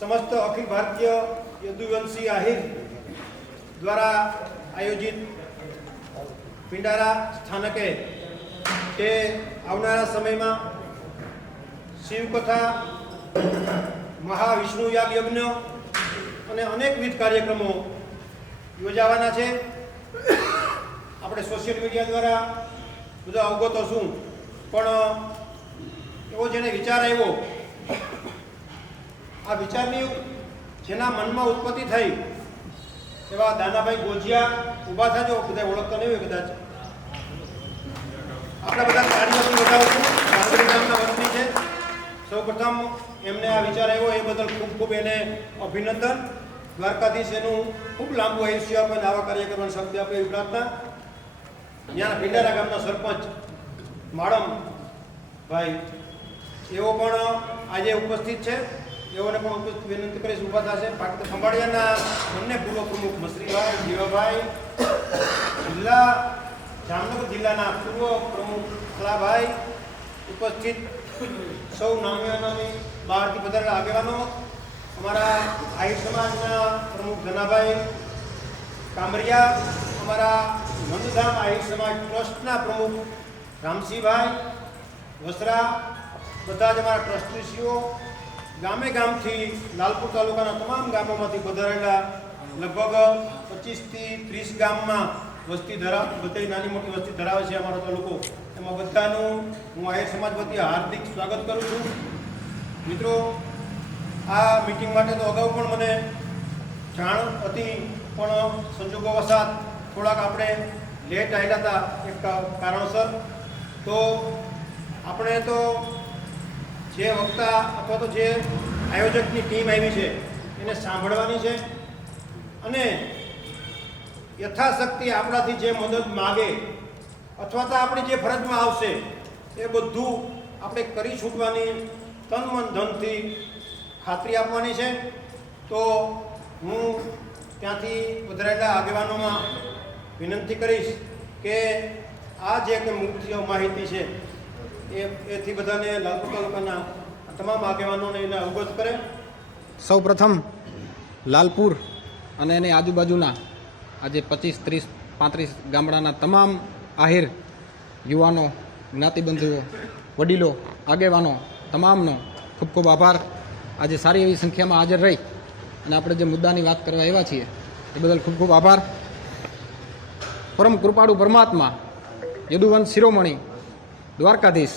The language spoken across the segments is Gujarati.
समस्त अखिल भारतीय यदुवंशी आहिर द्वारा आयोजित पिंडारा स्थानके के आवनारा समय में शिवकथा महाविष्णु याग यज्ञ અને અનેકવિધ કાર્યક્રમો યોજાવાના છે। આપણે સોશિયલ મીડિયા દ્વારા બધા અવગત હશું, પણ એવો જેને વિચાર આવ્યો, આ વિચારની જેના મનમાં ઉત્પત્તિ થઈ એવા દાનાભાઈ ગોજિયા ઊભા થજો, બધા ઓળખતા નહીં હોય કદાચ। આપણે બધા કાર્યથી વધાવશું, કાંકરી ગામના વતની છે। સૌપ્રથમ એમને આ વિચાર આવ્યો એ બદલ ખૂબ ખૂબ એને અભિનંદન। દ્વારકાધીશ એનું ખૂબ લાંબુ આયુષ્ય આપે, આવા કાર્ય કરવાની શક્તિ આપે એવી પ્રાર્થના। ત્યાંના ભીંડારા ગામના સરપંચ માળમ ભાઈ એવો પણ આજે ઉપસ્થિત છે, એઓને પણ ઉપસ્થિત વિનંતી કરીશ ઊભા થશે। બાકી ખંભાળિયાના બંને પૂર્વ પ્રમુખ મસરીભાઈ જીવાભાઈ, જિલ્લા જામનગર જિલ્લાના પૂર્વ પ્રમુખ ખલાભાઈ ઉપસ્થિત, સૌ નામી અનામી બહારથી પધારેલા આગેવાનો, અમારા આહિર સમાજના પ્રમુખ ધનાભાઈ કામરિયા, અમારા નંદધામ આહિર સમાજ ટ્રસ્ટના પ્રમુખ રામસિંહભાઈ વસરા, બધા જ અમારા ટ્રસ્ટીશ્રીઓ, ગામે ગામથી લાલપુર તાલુકાના તમામ ગામોમાંથી પધારેલા લગભગ 25 થી 30 ગામમાં વસ્તી બધી નાની મોટી વસ્તી ધરાવે છે અમારો તાલુકો, એમાં બધાનું હું આહિર સમાજ વતી હાર્દિક સ્વાગત કરું છું। મિત્રો, આ મીટિંગ માટે તો અગાઉ પણ મને જાણ હતી, પણ સંજોગોવશાત થોડાક આપણે લેટ આવ્યા હતા એક કારણસર। તો આપણે તો જે વક્તા અથવા તો જે આયોજકની ટીમ આવી છે એને સાંભળવાની છે, અને યથાશક્તિ આપણાથી જે મદદ માગે અથવા તો આપણી જે ફરજમાં આવશે એ બધું આપણે કરી છૂટવાની તન મન ધનથી ખાતરી આપવાની છે। તો હું ત્યાંથી પધારેલા આગેવાનોમાં વિનંતી કરીશ કે આ જે મુખ્ય માહિતી છે એથી બધાને લાલપુર તાલુકાના તમામ આગેવાનોને એને અવગત કરે। સૌ પ્રથમ લાલપુર અને એની આજુબાજુના આજે 25, 30, 35 ગામડાના તમામ આહિર યુવાનો, જ્ઞાતિબંધુઓ, વડીલો, આગેવાનો તમામનો ખૂબ ખૂબ આભાર। આજે સારી એવી સંખ્યામાં હાજર રહી અને આપણે જે મુદ્દાની વાત કરવા આવ્યા છીએ એ બદલ ખૂબ ખૂબ આભાર। પરમ કૃપાળુ પરમાત્મા યદુવંશ શિરોમણી દ્વારકાધીશ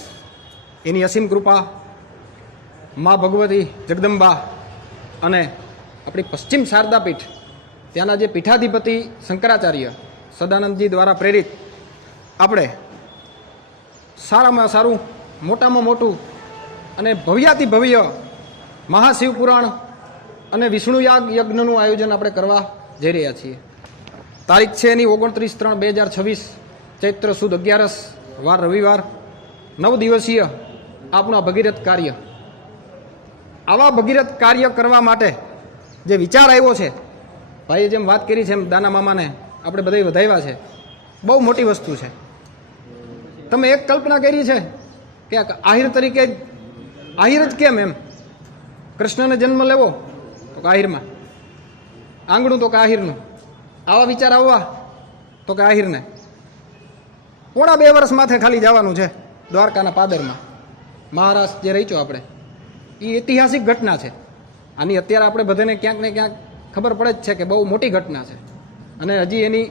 એની અસીમ કૃપા, મા ભગવતી જગદંબા અને આપણી પશ્ચિમ શારદાપીઠ ત્યાંના જે પીઠાધિપતિ શંકરાચાર્ય સદાનંદજી દ્વારા પ્રેરિત આપણે સારામાં સારું, મોટામાં મોટું અને ભવ્યાતિ ભવ્ય મહાશિવપુરાણ અને વિષ્ણુ યાગ યજ્ઞનું આયોજન આપણે કરવા જઈ રહ્યા છીએ। તારીખ છે એની 29/3/2026 ચૈત્ર સુદ 11 વાર રવિવાર, 9 દિવસીય આપણું આ ભગીરથ કાર્ય। આવા ભગીરથ કાર્ય કરવા માટે જે વિચાર આવ્યો છે, ભાઈએ જેમ વાત કરી છે એમ દાના મામાને આપણે બધા વધાવ્યા છે, બહુ મોટી વસ્તુ છે। તમે એક કલ્પના કરી છે કે આહિર તરીકે આહિર જ કેમ, એમ કૃષ્ણને જન્મ લેવો તો કે આહિરમાં, આંગણું તો કે આહિરનું, આવા વિચાર આવવા તો કે આહિરને પોણા 2 વર્ષ માથે ખાલી જવાનું છે દ્વારકાના પાદરમાં। મહારાષ્ટ્ર જે રહીચો આપણે, એ ઐતિહાસિક ઘટના છે। આની અત્યારે આપણે બધાને ક્યાંક ને ક્યાંક ખબર પડે જ છે કે બહુ મોટી ઘટના છે, અને હજી એની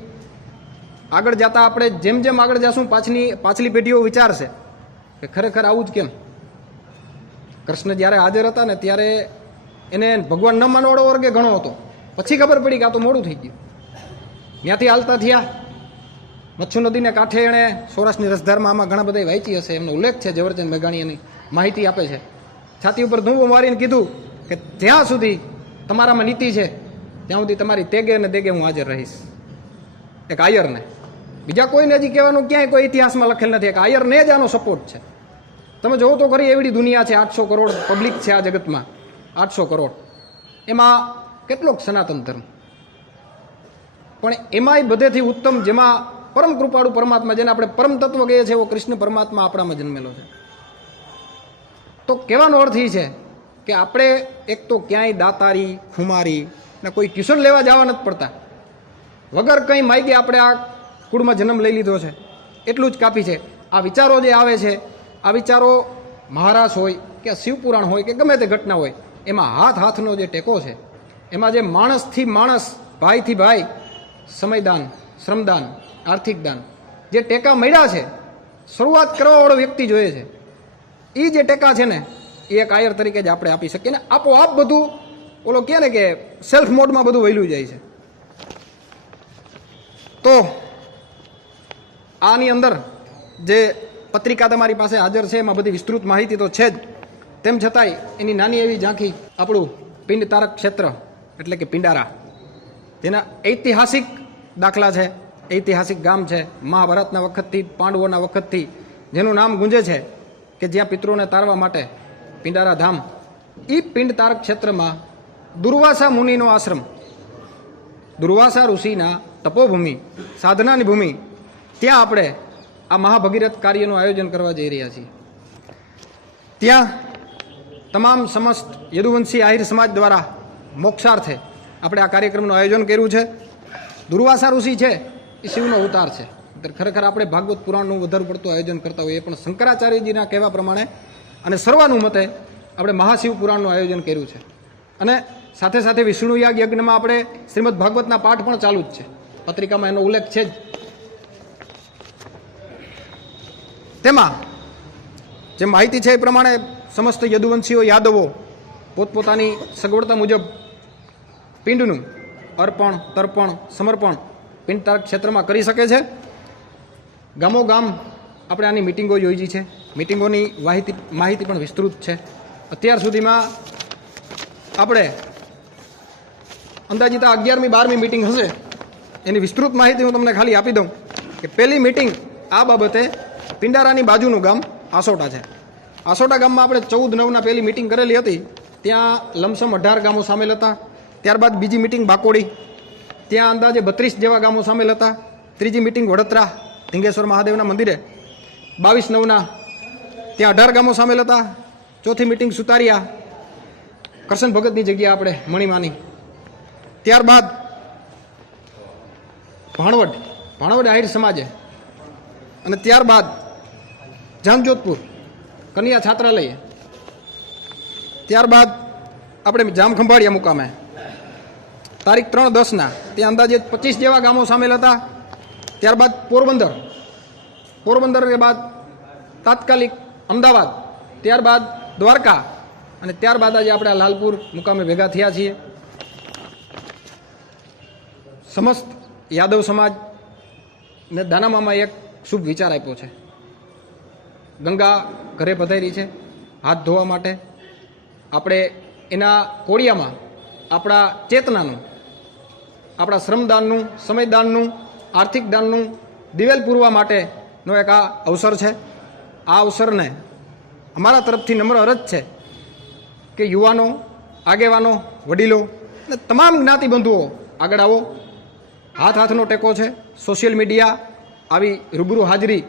આગળ જતાં આપણે જેમ જેમ આગળ જશું પાછલી પેઢીઓ વિચારશે કે ખરેખર આવું જ કેમ। કૃષ્ણ જ્યારે હાજર હતા ને ત્યારે એને ભગવાન ન માનવાળો વર્ગે ઘણો હતો, પછી ખબર પડી કે આ તો મોડું થઈ ગયું। ત્યાંથી હાલતા થયા, મચ્છુ નદીને કાંઠે એણે સૌરાષ્ટ્રની રસધારમાં આમાં ઘણા બધા વાંચી હશે, એમનો ઉલ્લેખ છે, ઝવેરચંદ મેઘાણી એની માહિતી આપે છે। છાતી ઉપર ધૂંબો મારીને કીધું કે જ્યાં સુધી તમારામાં નીતિ છે ત્યાં સુધી તમારી તેગે અને દેગે હું હાજર રહીશ। એક આયરને, બીજા કોઈને હજી કહેવાનું ક્યાંય કોઈ ઇતિહાસમાં લખેલ નથી, એક આયરને જ આનો સપોર્ટ છે। તમે જોવો તો ખરી એવડી દુનિયા છે, 800 કરોડ પબ્લિક છે આ જગતમાં, 800 કરોડ, એમાં કેટલોક સનાતન ધર્મ, પણ એમાંય બધેથી ઉત્તમ, જેમાં પરમ કૃપાળુ પરમાત્મા, જેને આપણે પરમ તત્વ કહીએ છીએ, એવો કૃષ્ણ પરમાત્મા આપણામાં જન્મેલો છે। તો કહેવાનો અર્થ એ છે કે આપણે એક તો ક્યાંય દાતારી ખુમારી ને કોઈ ટ્યુશન લેવા જવા નથી પડતા, વગર કંઈ માગી આપણે આ કુળમાં જન્મ લઈ લીધો છે, એટલું જ કાફી છે. આ વિચારો જે આવે છે, આ વિચારો મહારાજ હોય કે શિવપુરાણ હોય કે ગમે તે ઘટના હોય, એમાં હાથનો જે ટેકો છે, એમાં જે માણસથી માણસ, ભાઈથી ભાઈ સમયદાન, શ્રમદાન, આર્થિક દાન, જે ટેકા મળ્યા છે, શરૂઆત કરવાવાળો વ્યક્તિ જોઈએ છે. એ જે ટેકા છે ને એ એક આયર તરીકે જ આપણે આપી શકીએ ને આપોઆપ બધું ઓલો કહે ને કે સેલ્ફ મોડમાં બધું વહેલું જાય છે. તો આની અંદર જે પત્રિકા તમારી પાસે હાજર છે એમાં બધી વિસ્તૃત માહિતી તો છે જ, તેમ છતાંય એની નાની એવી ઝાંખી આપણું પિંડ તારક ક્ષેત્ર એટલે કે પિંડારા, જેના ઐતિહાસિક દાખલા છે, ઐતિહાસિક ગામ છે, મહાભારતના વખતથી, પાંડવોના વખતથી જેનું નામ ગુંજે છે કે જ્યાં પિતૃઓને તારવા માટે પિંડારા ધામ. એ પિંડ તારક ક્ષેત્રમાં દુર્વાસા મુનિનો આશ્રમ, દુર્વાસા ઋષિના તપોભૂમિ, સાધનાની ભૂમિ, ત્યાં આપણે આ મહાભગીરથ કાર્યનું આયોજન કરવા જઈ રહ્યા છીએ. ત્યાં તમામ સમસ્ત યદુવંશી આહિર સમાજ દ્વારા મોક્ષાર્થે આપણે આ કાર્યક્રમનું આયોજન કર્યું છે. દુર્વાસા ઋષિ છે એ શિવનો અવતાર છે. ખરેખર આપણે ભાગવત પુરાણનું વધારે પડતું આયોજન કરતા હોઈએ, પણ શંકરાચાર્યજીના કહેવા પ્રમાણે અને સર્વાનુમતે આપણે મહાશિવ પુરાણનું આયોજન કર્યું છે. અને સાથે સાથે વિષ્ણુ યાગ યજ્ઞમાં આપણે શ્રીમદ ભાગવતના પાઠ પણ ચાલુ જ છે, પત્રિકામાં એનો ઉલ્લેખ છે જ. તેમાં જે માહિતી છે એ પ્રમાણે સમસ્ત યદુવંશીઓ, યાદવો પોતપોતાની સગવડતા મુજબ પિંડનું અર્પણ, તર્પણ, સમર્પણ પિંડ તારક ક્ષેત્રમાં કરી શકે છે. ગામો ગામ આપણે આની મિટિંગો યોજી છે. મિટિંગોની માહિતી પણ વિસ્તૃત છે. અત્યાર સુધીમાં આપણે અંદાજિત 11મી 12મી મિટિંગ હશે, એની વિસ્તૃત માહિતી હું તમને ખાલી આપી દઉં કે પહેલી મિટિંગ આ બાબતે પિંડારાની બાજુનું ગામ આસોટા છે. આસોટા ગામમાં આપણે 14/9 પહેલી મિટિંગ કરેલી હતી. ત્યાં લમસમ 18 ગામો સામેલ હતા. ત્યારબાદ બીજી મિટિંગ બાકોડી, ત્યાં અંદાજે 32 જેવા ગામો સામેલ હતા. ત્રીજી મિટિંગ વડોદરા ધીંગેશ્વર મહાદેવના મંદિરે 22/9 ત્યાં 18 ગામો સામેલ હતા. ચોથી મિટિંગ સુતારિયા કરશન ભગતની જગ્યા આપણે મણિમાની. ત્યારબાદ ભાણવડ આહિર સમાજે, અને ત્યારબાદ જામજોધપુર કન્યા છાત્રાલય, ત્યારબાદ આપણે જામખંભાળિયા મુકામે તારીખ 3/10 ત્યાં અંદાજે 25 જેવા ગામો સામેલ હતા. ત્યારબાદ પોરબંદર બાદ તાત્કાલિક અમદાવાદ, ત્યારબાદ દ્વારકા, અને ત્યારબાદ આજે આપણે લાલપુર મુકામે ભેગા થયા છીએ. સમસ્ત યાદવ સમાજને દાનામામાં એક શુભ વિચાર આપ્યો છે. ગંગા ઘરે પધારી છે હાથ ધોવા માટે. આપણે એના કોડિયામાં આપણા ચેતનાનું, આપણા શ્રમદાનનું, સમયદાનનું, આર્થિક દાનનું દિવેલ પૂરવા માટેનો એક આ અવસર છે. આ અવસરને અમારા તરફથી નમ્ર અરજ છે કે યુવાનો, આગેવાનો, વડીલો અને તમામ જ્ઞાતિબંધુઓ આગળ આવો. હાથનો ટેકો છે. સોશિયલ મીડિયા, આવી રૂબરૂ હાજરી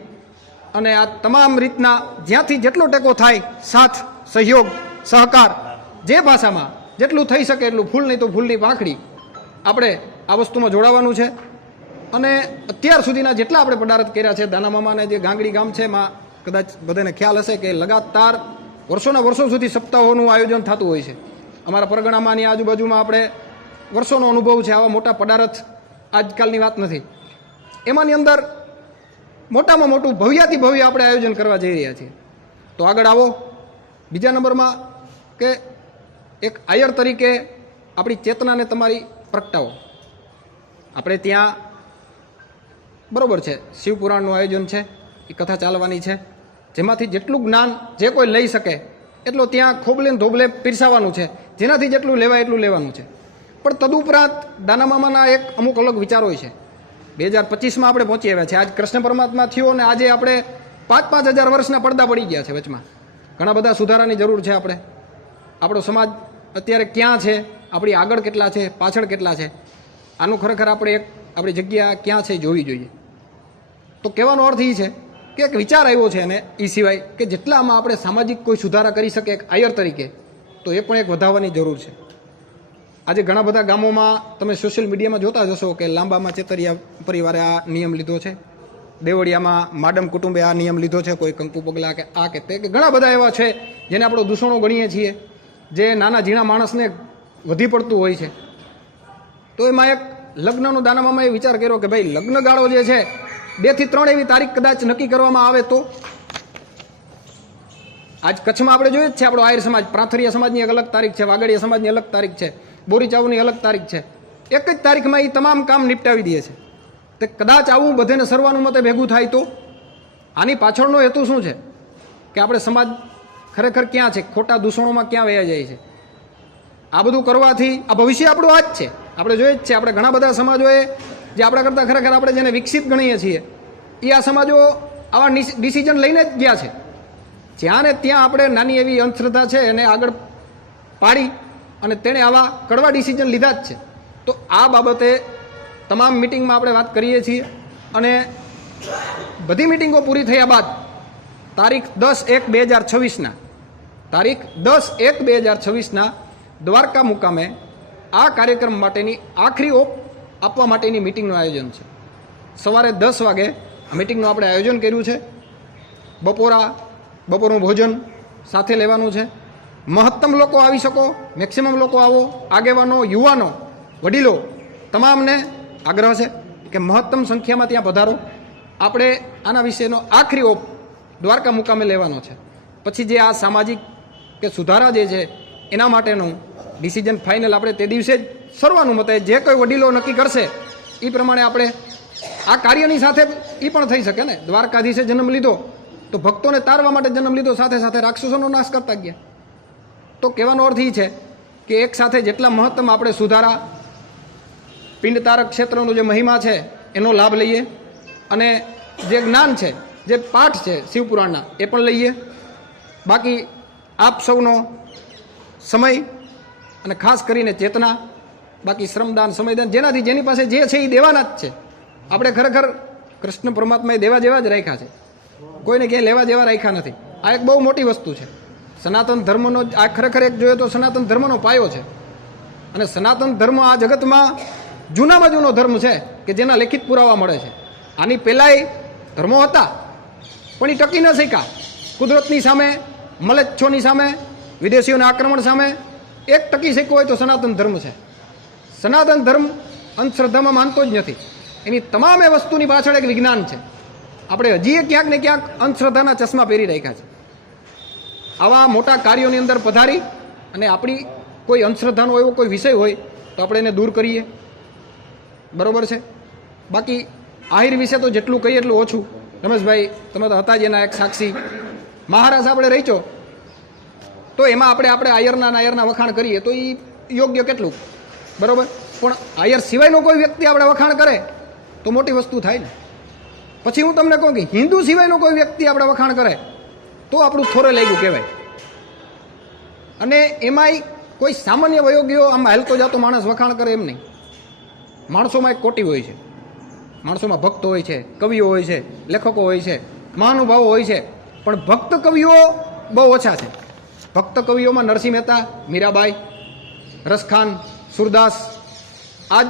અને આ તમામ રીતના જ્યાંથી જેટલો ટેકો થાય, સાથ, સહયોગ, સહકાર, જે ભાષામાં જેટલું થઈ શકે એટલું, ફૂલ નહીં તો ફૂલની પાંખડી, આપણે આ વસ્તુમાં જોડાવાનું છે. અને અત્યાર સુધીના જેટલા આપણે પડારત કર્યા છે, દાનામામાને જે ગાંગડી ગામ છે એમાં કદાચ બધાને ખ્યાલ હશે કે લગાતાર વર્ષોના વર્ષો સુધી સપ્તાહોનું આયોજન થતું હોય છે. અમારા પરગણામાંની આજુબાજુમાં આપણે વર્ષોનો અનુભવ છે. આવા મોટા પડારત આજકાલની વાત નથી. એમાંની અંદર મોટામાં મોટું ભવ્યાતિ ભવ્ય આપણે આયોજન કરવા જઈ રહ્યા છીએ. તો આગળ આવો. બીજા નંબરમાં કે એક આયર તરીકે આપણી ચેતનાને તમારી પ્રગટાવો. આપણે ત્યાં બરાબર છે શિવપુરાણનું આયોજન છે, એ કથા ચાલવાની છે, જેમાંથી જેટલું જ્ઞાન જે કોઈ લઈ શકે એટલું ત્યાં ખોબલે ધોબલે પીરસાવાનું છે. જેનાથી જેટલું લેવાય એટલું લેવાનું છે. પણ તદુપરાંત દાનામામાના એક અમુક અલગ વિચારો છે. 2025માં આપણે પહોંચી આવ્યા છે. આજ કૃષ્ણ પરમાત્મા થયો અને આજે આપણે 5,000 વર્ષના પડદા પડી ગયા છે વચમાં. ઘણા બધા સુધારાની જરૂર છે. આપણો સમાજ અત્યારે ક્યાં છે, આપણી આગળ કેટલા છે, પાછળ કેટલા છે, આનું ખરેખર આપણે આપણી જગ્યા ક્યાં છે જોવી જોઈએ. તો કહેવાનો અર્થ એ છે કે એક વિચાર આવ્યો છે, અને એ સિવાય કે જેટલામાં આપણે સામાજિક કોઈ સુધારા કરી શકે એક આયર તરીકે, તો એ પણ એક વધારવાની જરૂર છે. આજે ઘણા બધા ગામોમાં તમે સોશિયલ મીડિયામાં જોતા જશો કે લાંબામાં ચેતરિયા પરિવારે આ નિયમ લીધો છે, દેવળિયામાં માડમ કુટુંબે આ નિયમ લીધો છે, કોઈ કંકુ પગલા કે આ કે તે કે ઘણા બધા એવા છે જેને આપણે દૂષણો ગણીએ છીએ, જે નાના ઝીણા માણસને વધી પડતું હોય છે. તો એમાં એક લગ્નનો દાનામાં એ વિચાર કર્યો કે ભાઈ લગ્ન ગાળો જે છે 2 થી 3 એવી તારીખ કદાચ નક્કી કરવામાં આવે તો. આજ કચ્છમાં આપણે જોઈએ જ છે, આપણો આહિર સમાજ, પ્રાંથરિયા સમાજની એક અલગ તારીખ છે, વાગડિયા સમાજની અલગ તારીખ છે, બોરીચાવુની અલગ તારીખ છે. એક જ તારીખમાં એ તમામ કામ નિપટાવી દે છે. તે કદાચ આવું બધાને સર્વાનુમતે ભેગું થાય તો આની પાછળનો હેતુ શું છે કે આપણે સમાજ ખરેખર ક્યાં છે, ખોટા દૂષણોમાં ક્યાં વયા જાય છે. આ બધું કરવાથી આ ભવિષ્ય આપણું આ જ છે. આપણે જોઈએ જ છે, આપણે ઘણા બધા સમાજોએ જે આપણા કરતાં ખરેખર આપણે જેને વિકસિત ગણીએ છીએ એ આ સમાજો આવા ડિસિઝન લઈને જ ગયા છે. જ્યાં ને ત્યાં આપણે નાની એવી અંધશ્રદ્ધા છે એને આગળ પાડી અને તેણે આવા કડવા ડિસિઝન લીધા જ છે. તો આ બાબતે તમામ મિટિંગમાં આપણે વાત કરીએ છીએ અને બધી મિટિંગો પૂરી થયા બાદ તારીખ 10/1/2026ના દ્વારકા મુકામે આ કાર્યક્રમ માટેની આખરી ઓપ આપવા માટેની મિટિંગનું આયોજન છે. સવારે 10 વાગે મિટિંગનું આપણે આયોજન કર્યું છે. બપોરનું ભોજન સાથે લેવાનું છે. મહત્તમ લોકો આવી શકો, મેક્સિમમ લોકો આવો. આગેવાનો, યુવાનો, વડીલો તમામને આગ્રહ છે કે મહત્તમ સંખ્યામાં ત્યાં પધારો. આપણે આના વિશેનો આખરી ઓપ દ્વારકા મુકામે લેવાનો છે. પછી જે આ સામાજિક કે સુધારા જે છે એના માટેનું ડિસિઝન ફાઇનલ આપણે તે દિવસે જ સર્વાનુમતે જે કોઈ વડીલો નક્કી કરશે એ પ્રમાણે આપણે આ કાર્યની સાથે એ પણ થઈ શકે ને. દ્વારકાધીશે જન્મ લીધો તો ભક્તોને તારવા માટે જન્મ લીધો, સાથે સાથે રાક્ષસોનો નાશ કરતા ગયા. તો કહેવાનો અર્થ એ છે કે એક સાથે જેટલા મહત્તમ આપણે સુધારા, પિંડ તારક ક્ષેત્રનો જે મહિમા છે એનો લાભ લઈએ અને જે જ્ઞાન છે, જે પાઠ છે શિવપુરાણના એ પણ લઈએ. બાકી આપ સૌનો સમય અને ખાસ કરીને ચેતના, બાકી શ્રમદાન, સમયદાન જેનાથી જેની પાસે જે છે એ દેવાના જ છે. આપણે ખરેખર કૃષ્ણ પરમાત્માએ દેવા જેવા જ રાખ્યા છે, કોઈને ક્યાંય લેવા જેવા રાખ્યા નથી. આ એક બહુ મોટી વસ્તુ છે. સનાતન ધર્મનો આ ખરેખર એક જોઈએ તો સનાતન ધર્મનો પાયો છે. અને સનાતન ધર્મ આ જગતમાં જૂનામાં જૂનો ધર્મ છે કે જેના લેખિત પુરાવા મળે છે. આની પહેલાંય ધર્મો હતા પણ એ ટકી ન શક્યા. કુદરતની સામે, મલેચ્છોની સામે, વિદેશીઓના આક્રમણ સામે એક ટકી શક્યો હોય તો સનાતન ધર્મ છે. સનાતન ધર્મ અંધશ્રદ્ધામાં માનતો જ નથી. એની તમામ એ વસ્તુની પાછળ એક વિજ્ઞાન છે. આપણે હજી ક્યાંક ને ક્યાંક અંધશ્રદ્ધાના ચશ્મા પહેરી રાખ્યા છે. આવા મોટા કાર્યોની અંદર પધારી અને આપણી કોઈ અંધશ્રદ્ધાનો એવો કોઈ વિષય હોય તો આપણે એને દૂર કરીએ. બરાબર છે. બાકી આહિર વિશે તો જેટલું કહીએ એટલું ઓછું. રમેશભાઈ, તમે તો હતા જ એના એક સાક્ષી. મહારાજ આપણે રહીચો તો એમાં આપણે આયરના વખાણ કરીએ તો એ યોગ્ય કેટલું, બરાબર. પણ આયર સિવાયનો કોઈ વ્યક્તિ આપણે વખાણ કરે તો મોટી વસ્તુ થાય ને. પછી હું તમને કહું કે હિન્દુ સિવાયનો કોઈ વ્યક્તિ આપણે વખાણ કરે તો આપણું થોરે લાગ્યું કહેવાય. અને એમાંય કોઈ સામાન્ય વયોગ્યો આમાં હાલતો જતો માણસ વખાણ કરે એમ નહીં. માણસોમાં એક કોટી હોય છે. માણસોમાં ભક્તો હોય છે, કવિઓ હોય છે, લેખકો હોય છે, મહાનુભાવો હોય છે. પણ ભક્ત કવિઓ બહુ ઓછા છે. ભક્ત કવિઓમાં નરસિંહ મહેતા, મીરાબાઈ, રસખાન, સુરદાસ આ જ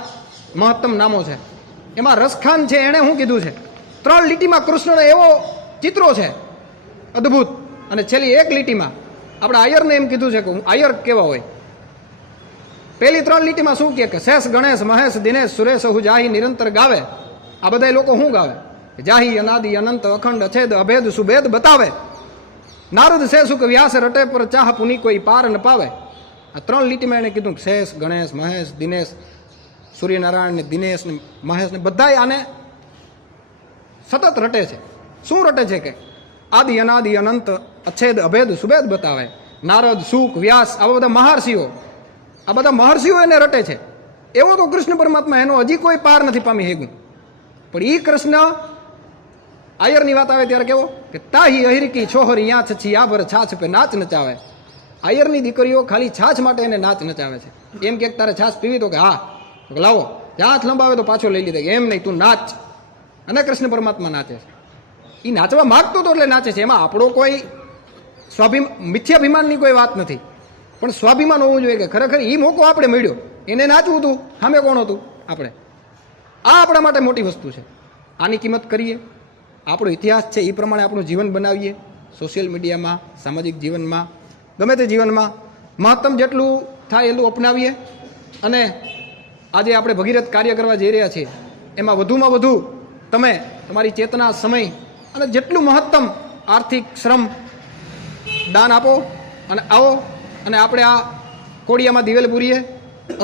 મહત્તમ નામો છે. એમાં રસખાન છે, એણે શું કીધું છે, 3 લીટીમાં કૃષ્ણનો એવો ચિત્રો છે અદ્ભુત. અને છેલ્લી 1 લીટીમાં આપણે આયરને એમ કીધું છે કે હું આયર કેવા હોય. પહેલી 3 લીટીમાં શું કહે કે શેષ, ગણેશ, મહેશ, દિનેશ, સુરેશ હું જાહી નિરંતર ગાવે. આ બધા લોકો શું ગાવે? જાહી અનાદિ અનંત અખંડ અછેદ અભેદ સુભેદ બતાવે. નારદ સે સુખ વ્યાસ રટે પર ચાહ પુની કોઈ પાર ન પાવે. આ 3 લીટીમાં એને કીધું શેષ, ગણેશ, મહેશ, દિનેશ, સૂર્યનારાયણ ને દિનેશ ને મહેશ ને બધાય આને સતત રટે છે. શું રટે છે કે આદિ અનાદિ અનંત અછેદ અભેદ સુભેદ બતાવે. નારદ, સુખ, વ્યાસ આવા બધા મહર્ષિઓ, આ બધા મહર્ષિઓ એને રટે છે. એવો તો કૃષ્ણ પરમાત્મા એનો હજી કોઈ પાર નથી પામી હેગું. પણ એ કૃષ્ણ આયરની વાત આવે ત્યારે કેવો કે તાહી અહિરકી છોહરી યા છછી આ ભર છાછ પે નાચ નચાવે. આયરની દીકરીઓ ખાલી છાછ માટે એને નાચ નચાવે છે. એમ કે તારે છાછ પીવી તો કે હા, તો લાવો. હાથ લંબાવે તો પાછો લઈ લીધે કે એમ નહીં, તું નાચ. અને કૃષ્ણ પરમાત્મા નાચે છે. એ નાચવા માગતો તો એટલે નાચે છે. એમાં આપણો કોઈ મિથ્યાભિમાનની કોઈ વાત નથી. પણ સ્વાભિમાન હોવું જોઈએ કે ખરેખર એ મોકો આપણે મળ્યો, એને નાચવું હતું, સામે કોણ હતું? આપણે. આ આપણા માટે મોટી વસ્તુ છે. આની કિંમત કરીએ, આપણો ઇતિહાસ છે એ પ્રમાણે આપણું જીવન બનાવીએ, સોશિયલ મીડિયામાં, સામાજિક જીવનમાં, ગમે તે જીવનમાં મહત્તમ જેટલું થાય એટલું અપનાવીએ. અને આજે આપણે ભગીરથ કાર્ય કરવા જઈ રહ્યા છીએ એમાં વધુમાં વધુ તમે તમારી ચેતના, સમય અને જેટલું મહત્તમ આર્થિક શ્રમ દાન આપો અને આવો અને આપણે આ કોડિયામાં દિવેલ પૂરીએ.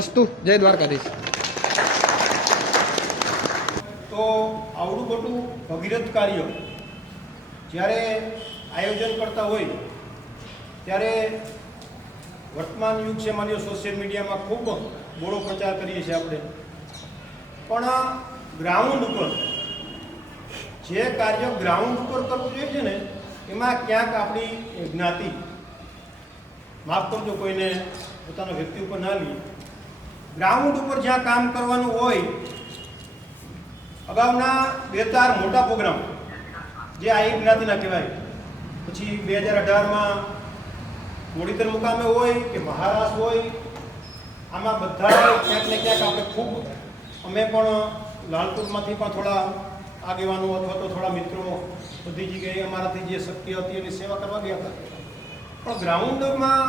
અસ્તુ. જય દ્વારકાધીશ. તો આવડું મોટું ભગીરથ કાર્ય જ્યારે આયોજન કરતા હોય ત્યારે વર્તમાન યુગ છે, માની લો સોશિયલ મીડિયામાં ખૂબ બોળો પ્રચાર કરીએ છીએ આપણે, પણ ગ્રાઉન્ડ ઉપર જે કાર્ય ગ્રાઉન્ડ ઉપર કરવું જોઈએ છે ને એમાં ક્યાંક આપણી જ્ઞાતિ, માફ કરજો કોઈને પોતાના વ્યક્તિ ઉપર ના લઈએ, ગ્રાઉન્ડ ઉપર જ્યાં કામ કરવાનું હોય, અગાઉના 2-4 મોટા પ્રોગ્રામ જે આહિર જ્ઞાતિના કહેવાય, પછી 2018માં મોડીતર મુકામે હોય કે મહારાષ્ટ્ર હોય, આમાં બધા ક્યાંક ને ક્યાંક આપણે ખૂબ, અમે પણ લાલપુરમાંથી પણ થોડા આગેવાનો અથવા તો થોડા મિત્રો બધી જગ્યાએ અમારાથી જે શક્તિ હતી એની સેવા કરવા ગયા હતા. પણ ગ્રાઉન્ડમાં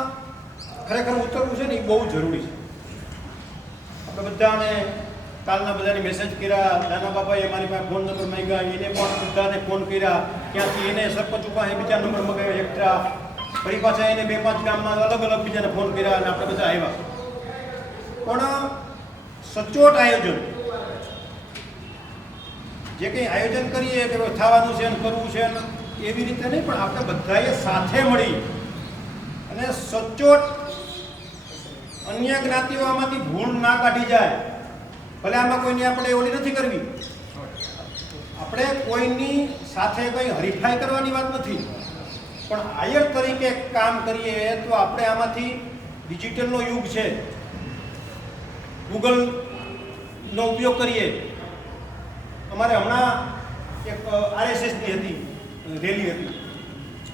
ખરેખર ઉતરવું છે ને એ બહુ જરૂરી છે. આપણે બધાને કાલના બધાને મેસેજ કર્યા, નાના બાબાએ અમારી પાસે ફોન નંબર માંગ્યા, એને પણ બધાને ફોન કર્યા, ત્યાંથી એને સરપંચ પાસે બીજા નંબર મગાવ્યા એક્સ્ટ્રા, ફરી પાછા એને 2-5 ગામમાં અલગ અલગ બીજાને ફોન કર્યા અને આપણે બધા આવ્યા. પણ સચોટ આયોજન, જે કંઈ આયોજન કરીએ કે થવાનું છે ને કરવું છે ને એવી રીતે નહીં, પણ આપણે બધાએ સાથે મળી અને સચોટ અન્ય જ્ઞાતિઓ આમાંથી ભૂલ ના કાઢી જાય. ભલે આમાં કોઈની આપણે ઓલી નથી કરવી, આપણે કોઈની સાથે કંઈ હરીફાઈ કરવાની વાત નથી, પણ આયર તરીકે કામ કરીએ તો આપણે આમાંથી ડિજિટલનો યુગ છે, ગૂગલનો ઉપયોગ કરીએ. અમારે હમણાં એક RSSની હતી રેલી હતી,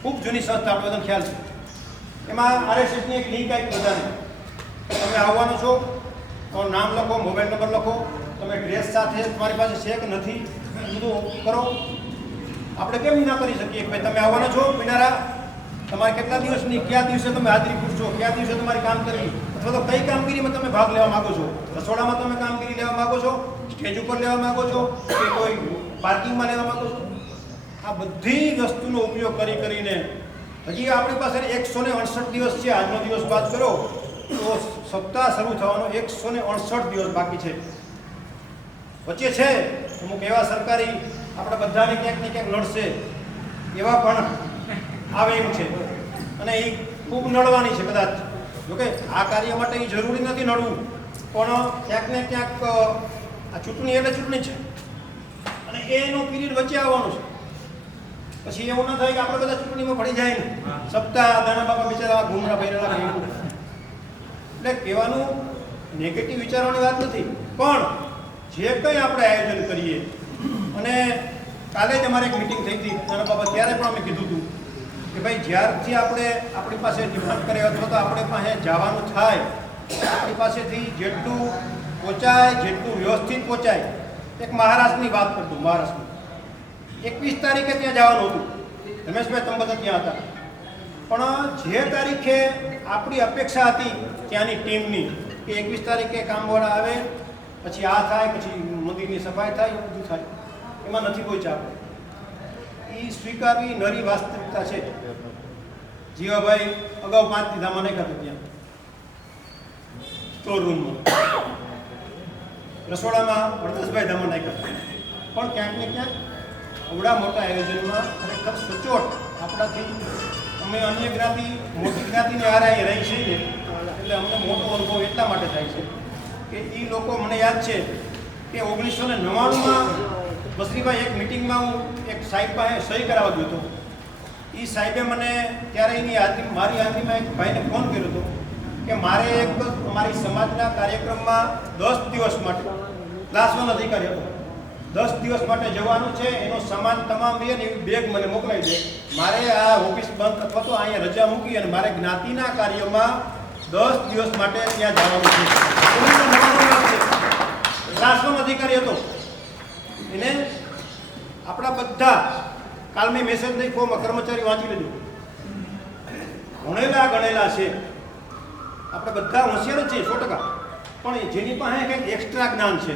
ખૂબ જૂની સંસ્થા, આપણે બધાને ખ્યાલ છે. એમાં RSSની એક લિંક આવી બધાને, તમે આવવાનો છો, તમારું નામ લખો, મોબાઈલ નંબર લખો, તમે ડ્રેસ સાથે તમારી પાસે છે કે નથી બધું કરો. આપણે કેમ ના કરી શકીએ કે ભાઈ તમે આવવાના છો પિનારા, તમારે કેટલા દિવસની, કયા દિવસે તમે હાજરી પૂરશો, કયા દિવસે તમારી કામ કરવી, અથવા તો કઈ કામગીરીમાં તમે ભાગ લેવા માગો છો, રસોડામાં તમે કામગીરી લેવા માગો છો, સ્ટેજ ઉપર લેવા માગો છો કે કોઈ પાર્કિંગમાં લેવા માગો છો. આ બધી વસ્તુનો ઉપયોગ કરીને હજી આપણી પાસે 168 દિવસ છે. આજનો દિવસ બાદ કરો તો સપ્તાહ શરૂ થવાનો 168 દિવસ બાકી છે. વચ્ચે છે અમુક એવા સરકારી આપણે બધાને ક્યાંક ને ક્યાંક નડશે એવા પણ આવે એમ છે, અને એ ખૂબ નડવાની છે કદાચ. જોકે આ કાર્ય માટે એ જરૂરી નથી નડવું, પણ ક્યાંક ને ક્યાંક આ ચૂંટણી એટલે ચૂંટણી છે અને એનો પીરિયડ વચ્ચે આવવાનો છે. પછી એવું ના થાય કે આપણે બધા ચૂંટણીમાં પડી જાય ને સપ્તાહ દાના બાપા બિચારા ઘૂમરા ફેરેલા રહે. એટલે કહેવાનું નેગેટિવ વિચારવાની વાત નથી, પણ જે કંઈ આપણે આયોજન કરીએ, અને કાલે જ અમારે એક મિટિંગ થઈ હતી નાના બાબા, ત્યારે પણ અમે કીધું હતું કે ભાઈ જ્યારથી આપણે આપણી પાસે ડિમાન્ડ કરે અથવા તો આપણે પાસે જવાનું થાય, આપણી પાસેથી જેટલું પહોંચાય, જેટલું વ્યવસ્થિત પહોંચાય. એક મહારાષ્ટ્રની વાત કરતું, મહારાષ્ટ્રની 21 તારીખે ત્યાં જવાનું હતું, રમેશભાઈ તમે બધા ત્યાં હતા, પણ જે તારીખે આપણી અપેક્ષા હતી ત્યાંની ટીમની કે 21 તારીખે કામવાળા આવે, પછી આ થાય, પછી મંદિરની સફાઈ થાય, એવું બધું થાય, એમાં નથી પહોંચ્યા આપણે. એ સ્વીકારવી નરી વાસ્તવિકતા છે. જીવાભાઈ અગાઉ 5 દીધામાં નહીં ખાતું ત્યાં સ્ટોર રૂમમાં, રસોડામાં વરદાસભાઈ ધામા નાખ્યા, પણ ક્યાંક ને ક્યાંક અવડા મોટા આયોજનમાં ખરેખર સચોટ આપણાથી અમે અન્ય જ્ઞાતિ, મોટી જ્ઞાતિને હારાએ રહી છીએ એટલે અમને મોટો અનુભવ એટલા માટે થાય છે કે એ લોકો, મને યાદ છે કે 1999માં બસરીભાઈ એક મિટિંગમાં હું એક સાહેબ પાસે સહી કરાવવા ગયો હતો. એ સાહેબે મને ત્યારે એની હાજરી, મારી હાજરીમાં એક ભાઈને ફોન કર્યો હતો કે મારે એક અમારી સમાજના કાર્યક્રમમાં 10 દિવસ માટે ક્લાસ 1 અધિકારી હતો, 10 દિવસ માટે જવાનું છે, એનો સામાન તમામ રહે ને એવી બેગ મને મોકલાવી દે. મારે આ ઓફિસ બંધ અથવા તો અહીંયા રજા મૂકી અને મારે જ્ઞાતિના કાર્યમાં 10 દિવસ માટે ત્યાં જવાનું છે. એનો નવાનો લાભ છે. ક્લાસરૂમ અધિકારી હતો એને આપણા બધા કાલ મેં મેસેજ નહીં ફોર્મ કર્મચારી વાંચી લેજો. ભણેલા ગણેલા છે, આપણે બધા હોશિયાર જ છીએ 100%, પણ જેની પાસે કંઈક એક્સ્ટ્રા જ્ઞાન છે,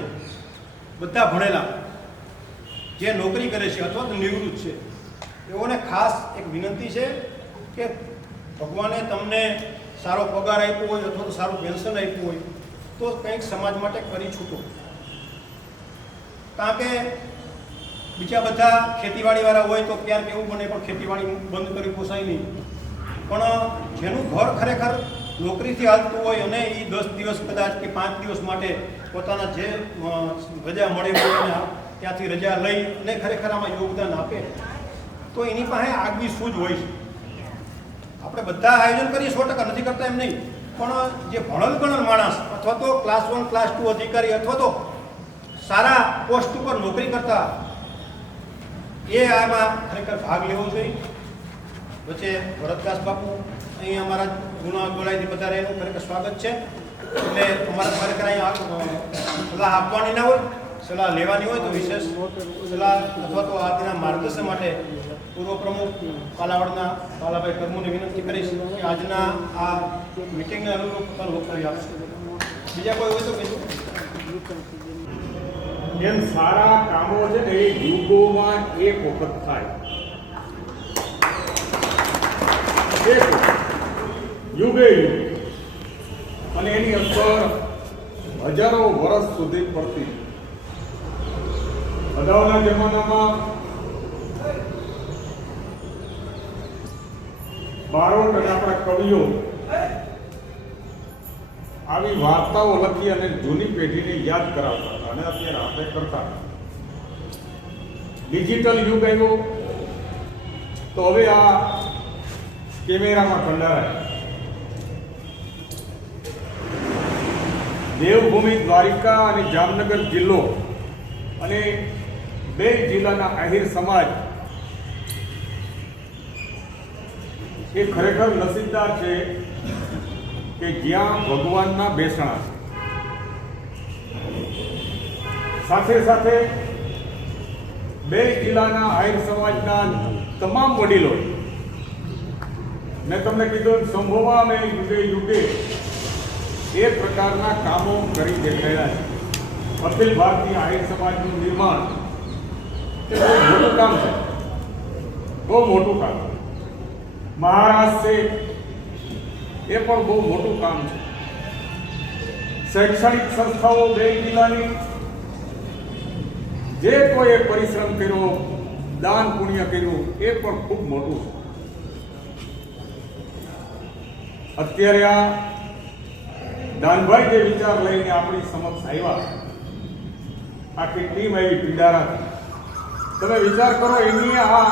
બધા ભણેલા જે નોકરી કરે છે અથવા તો નિવૃત્ત છે, એઓને ખાસ એક વિનંતી છે કે ભગવાને તમને સારો પગાર આપ્યો હોય અથવા તો સારું પેન્શન આપ્યું હોય તો કંઈક સમાજ માટે કરી છૂટો. કારણ કે બીજા બધા ખેતીવાડીવાળા હોય તો ક્યારેક એવું બને પણ ખેતીવાડી બંધ કરી પોસાય નહીં, પણ જેનું ઘર ખરેખર નોકરીથી હાલતું હોય અને એ 10 દિવસ કદાચ કે 5 દિવસ માટે પોતાના જે રજા મળે હોય ત્યાંથી રજા લઈ અને ખરેખર આમાં યોગદાન આપે તો એની પાસે આગવી સૂઝ હોય છે. આપણે બધા આયોજન કરીએ 100% નથી કરતા એમ નહીં, પણ જે ભણેલ ગણેલ માણસ અથવા તો ક્લાસ 1 ક્લાસ 2 અધિકારી અથવા તો સારા પોસ્ટ ઉપર નોકરી કરતા એ આમાં ખરેખર ભાગ લેવો જોઈએ. વચ્ચે ભરતદાસ બાપુ અહીં અમારા ગુના ગોળાઈથી બધા એનું ખરેખર સ્વાગત છે. એટલે અમારા ખરેખર અહીંયા સલાહ આપવાની ના હોય, સલાહ લેવાની હોય તો વિશેષ સલાહ અથવા તો આજના માર્ગદર્શન માટે પૂર્વ પ્રમુખ કાલાવાડના કાલાભાઈ કરમુને વિનંતી કરીશ કે આજના આ મિટિંગને અનુરૂપ પણ વક્તવ્ય આપશે. બીજા કોઈ હોય તો કહીશું. એમ સારા કામો છે ને એ યુગોમાં એક વખત થાય, એક યુગે યુગ, અને એની અસર હજારો વર્ષ સુધી પડતી. અગાઉના જમાનામાં બારોટ અને આપણા કવિઓ આવી વાર્તાઓ લખી અને જૂની પેઢીને યાદ કરાવતા હતા અને અત્યારે આપણે કરતા. ડિજિટલ યુગ આવ્યો તો હવે આ કેમેરામાં કંડારાય. દેવભૂમિ દ્વારિકા અને જામનગર જિલ્લો અને 2 જિલ્લાના આહિર સમાજ એ ખરેખર નસીબદાર છે કે જ્યાં ભગવાનના બેસણા છે. સાથે સાથે 2 જિલ્લાના આહિર સમાજના તમામ વડીલો મેં તમને કીધું સંભોવા અને યુગે યુગે એ પ્રકારના કામો કરી દેખાયા છે. અખિલ ભારતીય આહિર સમાજનું નિર્માણ એ બહુ મોટું કામ છે, બહુ મોટું કામ. મહારાષ્ટ્ર એ પણ બહુ મોટું કામ છે. શૈક્ષણિક સંસ્થાઓ 2 જિલ્લાની જે કોઈએ પરિશ્રમ કર્યો, દાન પુણ્ય કર્યું, એ પણ ખૂબ મોટું છે. અત્યારે આ દાનભાઈ જે વિચાર લઈને આપણી સમક્ષ આવ્યા, આખી ટીમ આવી પિંડારાથી, તમે વિચાર કરો એની આ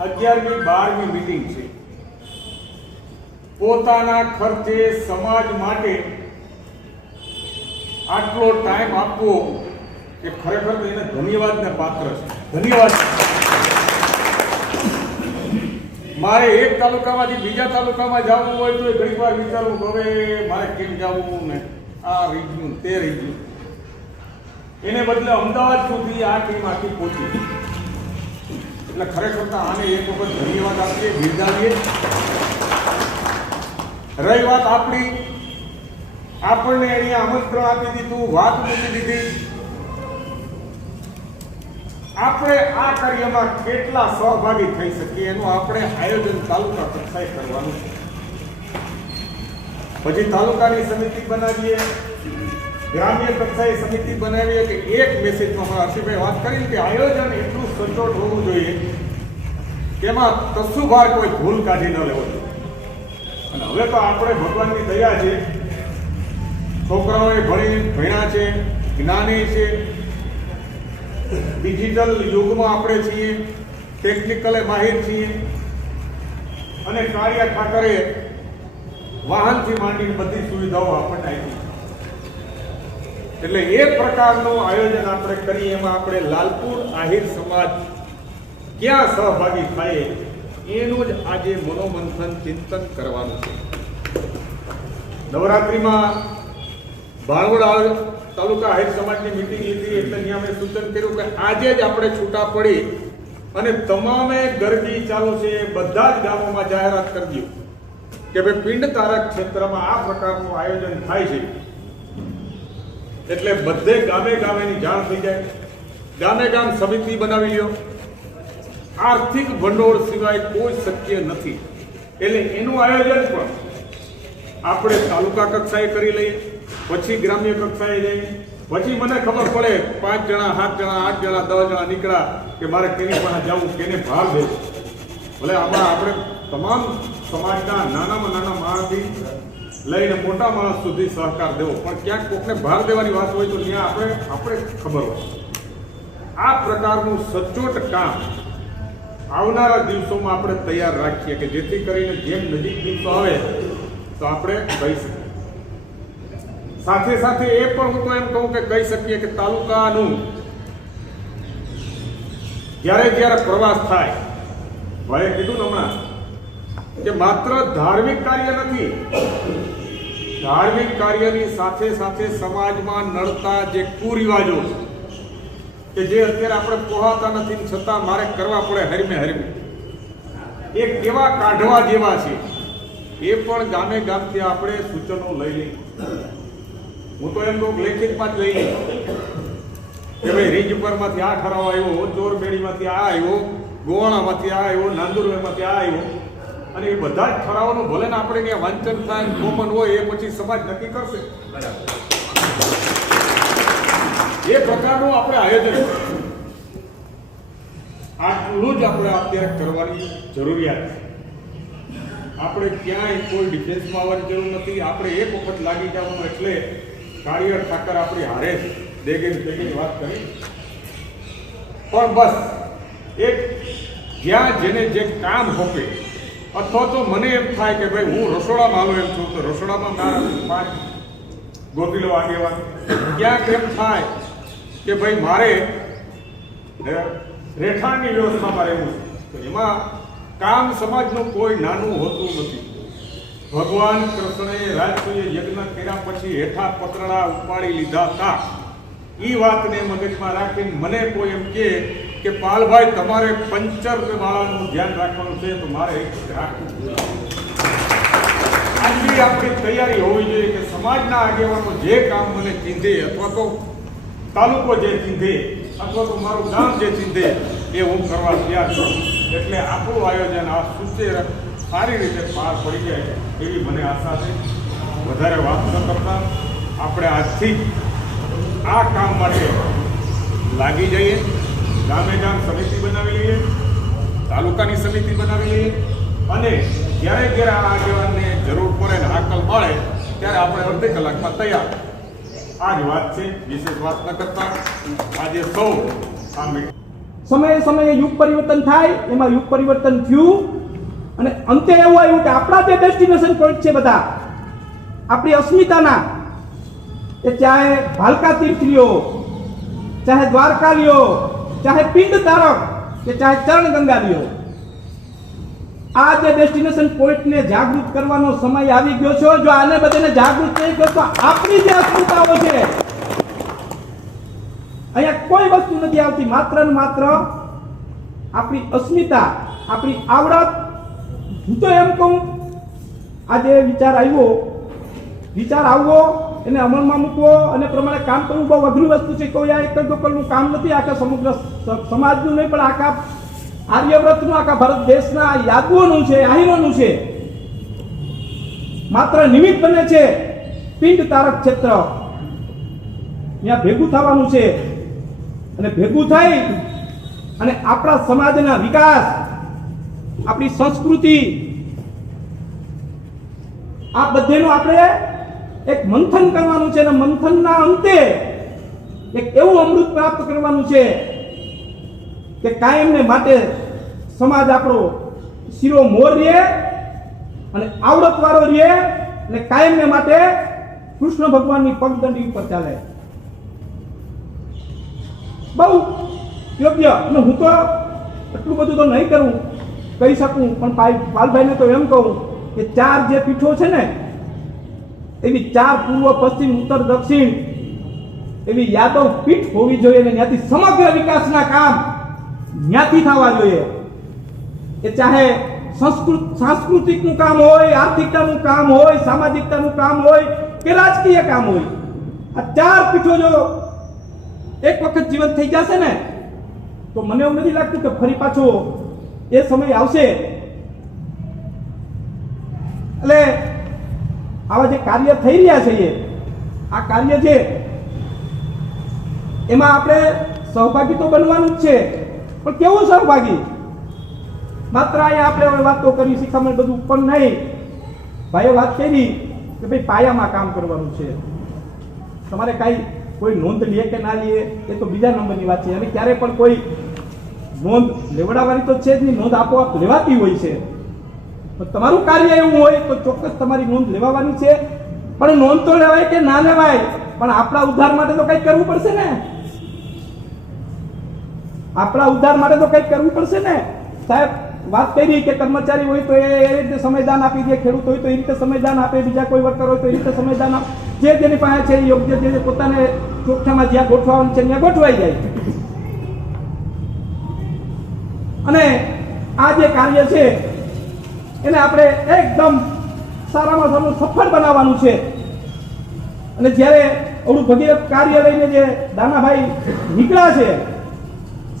11મી 12મી મીટિંગ છે. પોતાના ખર્ચે સમાજ માટે આટલો ટાઈમ આપવો એ ખરેખર એને ધન્યવાદને પાત્ર છે. ધન્યવાદ. મારે એક તાલુકામાંથી બીજા તાલુકામાં જવું હોય તો ઘણી વાર વિચારવું કે હવે મારે કેમ જવું ને આ રહી ગયું તે રહી ગયું. એને બદલે અમદાવાદ સુધી આ ટીમ આખી પહોંચી. એટલે ખરેખર તો આને એક વખત ધન્યવાદ આપીએ, બિરદાવીએ. રહી વાત આપણી, આપણને અહીંયા આમંત્રણ આપી દીધું, વાત મૂકી દીધી. આપણે આ કાર્યમાં કેટલા સહભાગી થઈ શકીએ એનું આપણે આયોજન તાલુકા કક્ષાએ કરવાનું છે. પછી તાલુકાની સમિતિ બનાવીએ, ગ્રામ્ય કક્ષાએ સમિતિ બનાવીએ કે એક મેસેજમાં હર્ષિભાઈ વાત કરી કે આયોજન એટલું સચોટ હોવું જોઈએ કે એમાં કસુભાર કોઈ ભૂલ કાઢી ન લેવો જોઈએ. અને હવે તો આપણે ભગવાનની દયા છે, છોકરાઓએ ભણ્યા છે, જ્ઞાની છે, ડિજિટલ યુગમાં આપણે છીએ, ટેકનિકલે માહિર છીએ, અને કાર્ય ઠાકરે વાહનથી માંડીને બધી સુવિધાઓ આપણને આપી. એટલે એ પ્રકારનું આયોજન આપણે કરીએ, એમાં આપણે લાલપુર આહિર સમાજ ક્યાં સહભાગી થાય એનું જ આજે મનોમંથન ચિંતન કરવાનું છે. નવરાત્રિમાં ભાણવડ તાલુકા આહિર સમાજની મિટિંગ લીધી એટલે ત્યાં મેં સૂચન કર્યું કે આજે જ આપણે છૂટા પડી અને તમામે ગરબી ચાલુ છે બધા જ ગામોમાં જાહેરાત કરી દો કે ભાઈ પિંડ તારક ક્ષેત્રમાં આ પ્રકારનું આયોજન થાય છે. એટલે બધે ગામે ગામેની જાણ થઈ જાય, ગામે ગામ સમિતિ બનાવી લ્યો. આર્થિક ભંડોળ સિવાય કોઈ શક્ય નથી. એટલે એનું આયોજન પણ આપણે તાલુકા કક્ષાએ કરી લઈએ, પછી ગ્રામ્ય કક્ષાએ જઈએ, પછી મને ખબર પડે 5 જણા 7 જણા 8 જણા 10 જણા નીકળ્યા કે મારે કેની પાસે જવું, કેને ભાર દેવું. ભલે આમાં આપણે તમામ સમાજના નાનામાં નાના માણસથી લઈને મોટા માણસ સુધી સહકાર દેવો, પણ ક્યાંક કોકને ભાર દેવાની વાત હોય તો ત્યાં આપણે ખબર હોય. આ પ્રકારનું સચોટ કામ આવનારા દિવસોમાં આપણે તૈયાર રાખીએ કે જેથી કરીને જેમ નજીક દિવસો આવે તો આપણે કહી શકીએ. સાથે સાથે એ પણ હું તો એમ કહું કે કહી શકીએ કે તાલુકાનું જ્યારે પ્રવાસ થાય, ભાઈએ કીધું ને હમણાં કે માત્ર ધાર્મિક કાર્ય નથી, ધાર્મિક કાર્યની સાથે સાથે સમાજમાં નડતા જે કુરિવાજો કે જે અત્યારે આપણે પોહાતા નથી છતાં મારે કરવા પડે હરમે એ કેવા કાઢવા જેવા છે એ પણ ગામે ગામથી આપણે સૂચનો લઈ લઈએ. હું તો એમ કહું લેખિતમાં જ લઈ લઈએ કે ભાઈ રીંજપરમાંથી આ ઠરાવ આવ્યો, ચોરબેડીમાંથી આ આવ્યો, ગોવાણામાંથી આ આવ્યો, નાંદુરમાંથી આ આવ્યો, અને એ બધા જ ઠરાવોનું ભલે ને આપણે ત્યાં વાંચન થાય કોમન હોય એ પછી સમાજ નક્કી કરશે. એ પ્રકારનું આપણે આયોજન આટલું જ આપણે અત્યારે કરવાની જરૂરિયાત છે. આપણે ક્યાંય કોઈ ડિફેન્સમાં આવવાની જરૂર નથી. આપણે એક વખત લાગી જવાનું એટલે કાળિયા ઠાકર આપણી હારે દેગની વાત કરી, પણ બસ એક જ્યાં જેને જે કામ હોપે, અથવા તો મને એમ થાય કે ભાઈ હું રસોડામાં આવું એમ છું તો રસોડામાં મારા 5 ગોતી લો આગેવાન. ક્યાંક એમ થાય કે ભાઈ મારે રહેઠાણની વ્યવસ્થામાં રહેવું છે તો એમાં કામ સમાજનું કોઈ નાનું હોતું નથી. ભગવાન કૃષ્ણએ રાજસૂય યજ્ઞ કર્યા પછી હેઠા પતરડા ઉપાડી લીધા હતા. એ વાતને મગજમાં રાખીને મને કોઈ એમ કે પાલભાઈ તમારે પંચર વાળાનું ધ્યાન રાખવાનું છે તો મારે રાખવું જોઈએ. આટલી આપણી તૈયારી હોવી જોઈએ કે સમાજના આગેવાનો જે કામ મને ચીંધે અથવા તો તાલુકો જે ચીંધે અથવા તો મારું ગામ જે ચીંધે એ હું કરવા તૈયાર છું. એટલે આપણું આયોજન આ સુચેર સારી રીતે પાર પડી જાય એવી મને આશા છે. વધારે વાત ન કરતા આપણે આજથી આ કામ માટે લાગી જઈએ. ગામે ગામ સમિતિ બનાવી લઈએ, તાલુકાની સમિતિ બનાવી લઈએ, અને જ્યારે આ આગેવાનને જરૂર પડે ને હાકલ મળે ત્યારે આપણે અડધી કલાકમાં તૈયાર. આ જ વાત છે, વિશેષ વાત ન કરતા આજે સૌ આ સમયે સમયે યુગ પરિવર્તન થાય, એમાં યુગ પરિવર્તન થયું અને અંતે એવું આવ્યું કે આપણા જે ડેસ્ટિનેશન પોઈન્ટ છે બધા આપણી અસ્મિતાના, એ ચાહે ભાલકા તીર્થ લ્યો, ચાહે દ્વારકા લ્યો, ચાહે પિંડ તારક કે ચાહે ચરણ ગંગા લ્યો, આ જે ડેસ્ટિનેશન પોઈન્ટને જાગૃત કરવાનો સમય આવી ગયો છે. જો આને બધાને જાગૃત નહીં કરો તો આપણી જે અસ્મિતાઓ છે અહીંયા કોઈ વસ્તુ નથી આવતી. માત્ર ને માત્ર આપણી અસ્મિતા, આપણી આવડત. હું તો એમ કહું આજે વિચાર આવવો એને અમલમાં મૂકવો અને પ્રમાણે કામ કરવું બહુ અઘરી વસ્તુ છે. કોઈ આ એક જ લોકલનું કામ નથી, આખા સમગ્ર સમાજનું નહીં પણ આખા આર્યવ્રતનું, આખા ભારત દેશના યાદવોનું છે, આહિરોનું છે. માત્ર નિમિત્ત બને છે પિંડ તારક ક્ષેત્ર, ત્યાં ભેગું થવાનું છે અને ભેગું થઈ અને આપણા સમાજના વિકાસ, આપણી સંસ્કૃતિ, આ બધેનું આપણે એક મંથન કરવાનું છે અને મંથનના અંતે એક એવું અમૃત પ્રાપ્ત કરવાનું છે કે કાયમને માટે સમાજ આપણો શિરો મોર રહે અને આવડત વાળો રહે અને કાયમને માટે કૃષ્ણ ભગવાનની પગદંડી ઉપર ચાલે. બહુ યોગ્ય. અને હું તો એટલું બધું તો નહીં કરું કહી શકું, પણ પાલભાઈને તો એમ કહું કે 4 જે પીઠો છે ને એવી 4 પૂર્વ પશ્ચિમ ઉત્તર દક્ષિણ એવી યાદવ પીઠ હોવી જોઈએ અને ત્યાંથી સમગ્ર વિકાસના કામ ત્યાંથી થવા જોઈએ. એ ચાહે સાંસ્કૃતિકનું કામ હોય, આર્થિકતાનું કામ હોય, સામાજિકતાનું કામ હોય કે રાજકીય કામ હોય. આ 4 પીઠો જો એક વખત જીવંત થઈ જશે ને તો મને એવું નથી લાગતું કે ફરી પાછો એ સમય આવશે. એટલે આવા જે કાર્ય થઈ રહ્યા છે આ કાર્ય છે એમાં આપણે સહભાગી તો બનવાનું જ છે, પણ કેવું સહભાગી? માત્ર અહીંયા આપણે હવે વાતો કરી શિખામણ બધું પણ નહીં. ભાઈએ વાત કરી કે ભાઈ પાયામાં કામ કરવાનું છે. તમારે કાંઈ કોઈ નોંધ લે કે ના લે એ તો બીજા નંબરની વાત છે, અને ક્યારે પણ કોઈ નોંધ લેવડાવવાની તો છે જ નહીં, નોંધ આપોઆપ લેવાતી હોય છે. પણ તમારું કાર્ય એવું હોય તો ચોક્કસ તમારી નોંધ લેવાની છે. પણ નોંધ તો લેવાય કે ના લેવાય, પણ આપણા ઉદ્ધાર માટે તો કંઈક કરવું પડશે ને. આપણા ઉદ્ધાર માટે તો કંઈક કરવું પડશે ને. સાહેબ વાત કરી કે કર્મચારી હોય તો એ રીતે સમયદાન આપી દે, ખેડૂત હોય તો એ રીતે સમયદાન આપે, બીજા કોઈ વર્કર હોય તો એ રીતે સમયદાન આપે. જે જેની પાસે છે યોગ્ય જે પોતાને ચોખ્ખામાં જ્યાં ગોઠવવાનું છે ત્યાં ગોઠવાઈ જાય. અને આ જે કાર્ય છે એને આપણે એકદમ સારામાં સારું સફળ બનાવવાનું છે. અને જ્યારે ઓલું ભગીરથ કાર્ય લઈને જે દાનાભાઈ નીકળ્યા છે,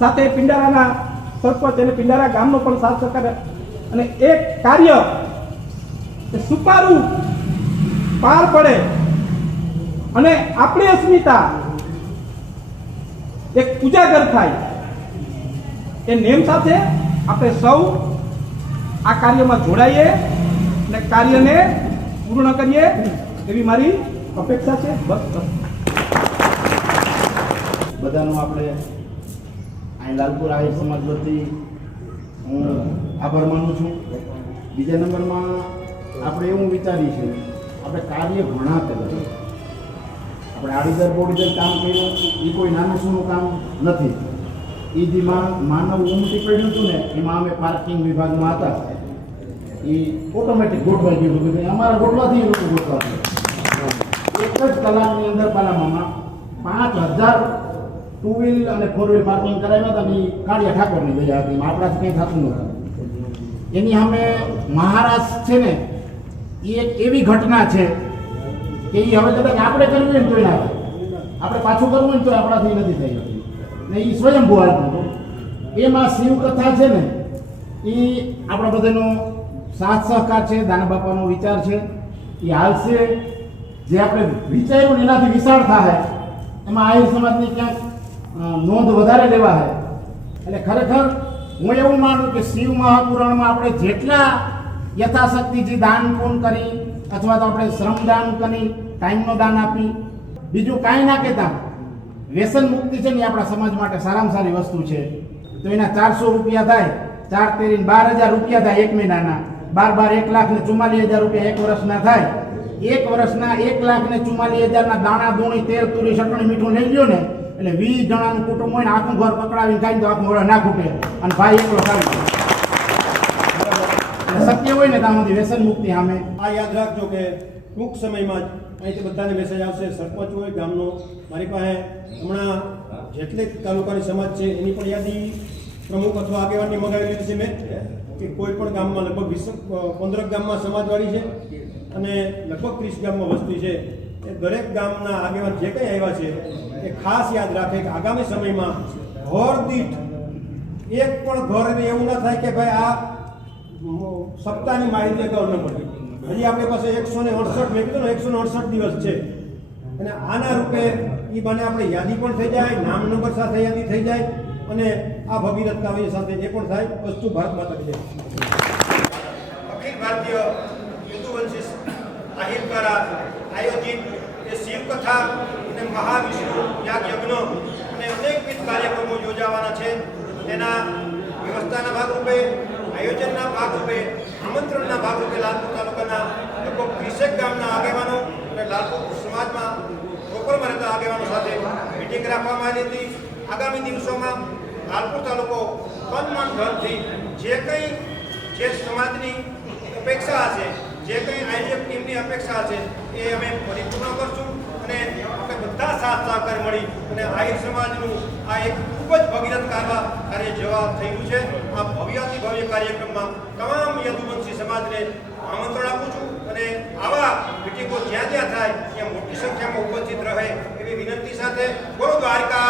સાથે પિંડારાના સરપંચ અને પિંડારા ગામનો પણ સાથ સહકાર, અને એક કાર્ય સુપારું પાર પડે અને આપણી અસ્મિતા એક ઉજાગર થાય એ નેમ સાથે આપણે સૌ આ કાર્યમાં જોડાઈએ અને કાર્યને પૂર્ણ કરીએ એવી મારી અપેક્ષા છે. બસ બધાનો આપણે અહીં લાલપુર આહિર સમાજ વતી હું આભાર માનું છું. બીજા નંબરમાં આપણે એવું વિચારીએ છીએ આપણે કાર્ય ઘણા કર્યા. આપણે આડીદર બોડીદર કામ કર્યું એ કોઈ નાનું સૂનું કામ નથી. એ જે માનવ ઉમટી પડ્યું હતું ને એમાં અમે પાર્કિંગ વિભાગમાં હતા, એ ઓટોમેટિક ગોઠવાઈ ગયું હતું. અમારા ગોઠવાથી એ લોકો ગોઠવા એક જ કલાકની અંદર પાલામાં 5000 ટુ વ્હીલ અને 4 વ્હીલ પાર્કિંગ કરાવ્યા હતા. અને કાળિયા ઠાકોરની દયા હતી, આપણાથી કંઈ થતું નહોતું. એની સામે મહારાષ્ટ્ર છે ને એ એક એવી ઘટના છે કે એ હવે કદાચ આપણે કરવું હોય ને તોય ના થાય, આપણે પાછું કરવું હોય ને તો આપણાથી નથી થઈ શકતું. ને એ સ્વયંભૂ હાલતું હતું. એમાં શિવકથા છે ને એ આપણા બધાનો સાથ સહકાર છે, દાના બાપાનો વિચાર છે. એ હાલશે જે આપણે વિચાર્યું ને એનાથી વિશાળ થાય એમાં આહિર સમાજની ક્યાંક નોંધ વધારે લેવા છે. એટલે ખરેખર હું એવું માનું કે શિવ મહાપુરાણમાં આપણે જેટલા યથાશક્તિ જે દાન પૂન કરી અથવા તો આપણે શ્રમદાન કરી, ટાઈમનો દાન આપી, બીજું કાંઈ ના કહેતા વ્યસન મુક્તિ છે ને એ આપણા સમાજ માટે સારામાં સારી વસ્તુ છે. તો એના 400 રૂપિયા થાય, 4 તેરી 12,000 રૂપિયા થાય એક મહિનાના, 1,44,44,000 રૂપિયા એક વર્ષના થાય. એક વર્ષના 1,44,000 દાણા દોણી તેલ તુરી ચટણી મીઠું લઈ લ્યો ને એટલે 20 જણાનું કુટુંબ હોય ને આખું ઘર પકડાવીને ખાઈને તો આખું ઘર ના ખૂટે અને ભાઈ એકલો ખાવી શક્ય હોય ને ત્યાં સુધી વ્યસન મુક્તિ સામે આ યાદ રાખજો કે ટૂંક સમયમાં જ અહીંથી બધાને મેસેજ આવશે. સરપંચ હોય ગામનો, મારી પાસે હમણાં જેટલી તાલુકાની સમાજ છે એની પણ યાદી પ્રમુખ અથવા આગેવાનની મગાવી લીધી છે મેં, કે કોઈ પણ ગામમાં લગભગ 15 ગામમાં સમાજવાડી છે અને લગભગ 30 ગામમાં વસ્તી છે. એ દરેક ગામના આગેવાન જે કંઈ આવ્યા છે એ ખાસ યાદ રાખે કે આગામી સમયમાં ઘર દીઠ એક પણ ઘરને એવું ના થાય કે ભાઈ આ સપ્તાહની માહિતી અગાઉ ન મળે. હજી આપણી પાસે 168 મેં કીધું ને 168 દિવસ છે અને આના રૂપે એ બને આપણે યાદી પણ થઈ જાય, નામ નંબર સાથે યાદી થઈ જાય અને આ ભગીરથ કાવ્ય સાથે એ પણ થાય. વસ્તુ ભારત માતા છે. અખિલ ભારતીય યદુવંશી આહિર દ્વારા આયોજિત એ શિવકથા અને મહાવિષ્ણુ યાગ યજ્ઞ અને અનેકવિધ કાર્યક્રમો યોજાવાના છે. તેના વ્યવસ્થાના ભાગરૂપે, આયોજનના ભાગરૂપે, આમંત્રણના ભાગરૂપે લાલપુર તાલુકાના લગભગ 30 ગામના આગેવાનો અને લાલપુર સમાજમાં પ્રોપરમાં રહેતા આગેવાનો સાથે મિટિંગ રાખવામાં આવી હતી. આગામી દિવસોમાં લાલપુર તાલુકો તન ધનથી જે સમાજની અપેક્ષા હશે, જે કંઈ આયોજક ટીમની અપેક્ષા હશે એ એ અમે પરિપૂર્ણ કરશું અને આપણે બધા સાથ સહકાર મળી અને આહિર સમાજનું આ એક ખૂબ જ ભગીરથ કાર્ય જેવા થયું છે. આ ભવ્યાતિ ભવ્ય કાર્યક્રમમાં તમામ યદુવંશી સમાજને આમંત્રણ આપું છું અને આવા મિટિંગો જ્યાં જ્યાં થાય ત્યાં મોટી સંખ્યામાં ઉપસ્થિત રહે એવી વિનંતી સાથે બોલો દ્વારકા